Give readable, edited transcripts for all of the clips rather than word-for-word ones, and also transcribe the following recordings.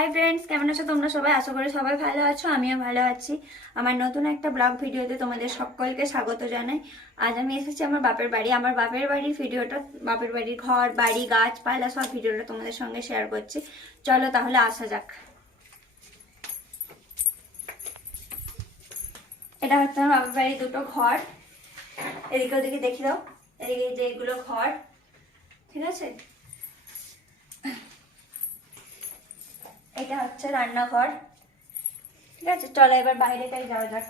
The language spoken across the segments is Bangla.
হাই ফ্রেন্ডস, কেমন আছো তোমরা সবাই? আশা করি সবাই ভালো আছো, আমিও ভালো আছি। আমার নতুন একটা ব্লগ ভিডিওতে তোমাদের সকলকে স্বাগত জানাই। আজ আমি এসেছি আমার বাপের বাড়ি। আমার বাপের বাড়ির ভিডিওটা, বাপের বাড়ির ঘর বাড়ি গাছপালা সব ভিডিওটা তোমাদের সঙ্গে শেয়ার করছি। চলো তাহলে আসা যাক। এটা হচ্ছে আমার বাপের বাড়ির দুটো ঘর। এদিকে ওদিকে দেখি দাও, এদিকে যে এগুলো ঘর, ঠিক আছে। এটা হচ্ছে রান্নাঘর, ঠিক আছে। চলো এবার বাইরেটাই যাওয়া যাক।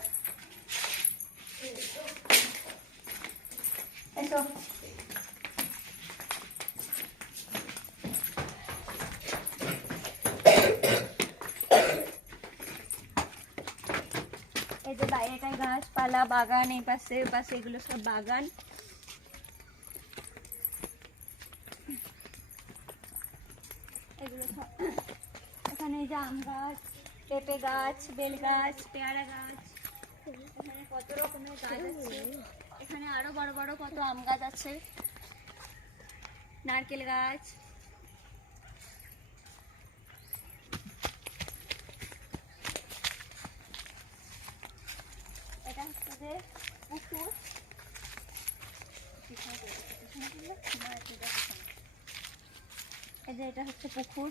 এসো। এই যে বাইরেটায় গাছপালা বাগান, এই পাশে ওই পাশে এগুলো সব বাগান। এগুলো সব এখানে এই যে আম গাছ, পেঁপে গাছ, বেল গাছ, পেয়ারা গাছ, এখানে কত রকমের গাছ আছে। এখানে আরো বড় বড় কত আম গাছ আছে, নারকেল গাছ। এটা হচ্ছে যে পুকুর। এই যে এটা হচ্ছে পুকুর।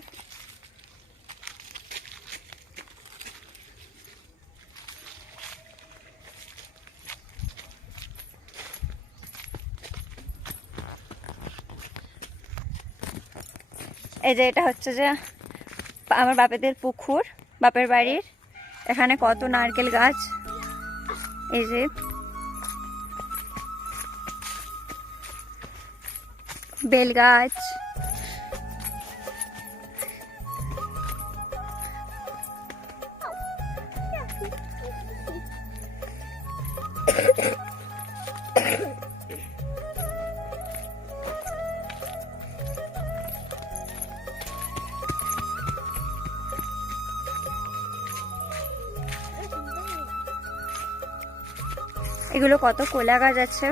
এই যে এটা হচ্ছে যে আমার বাপেদের পুকুর, বাপের বাড়ির। এখানে কত নারকেল গাছ, এই যে বেল গাছ। এগুলো কত কলা গাছ আছে।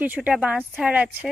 কিছুটা বাঁশ ঝাড় আছে।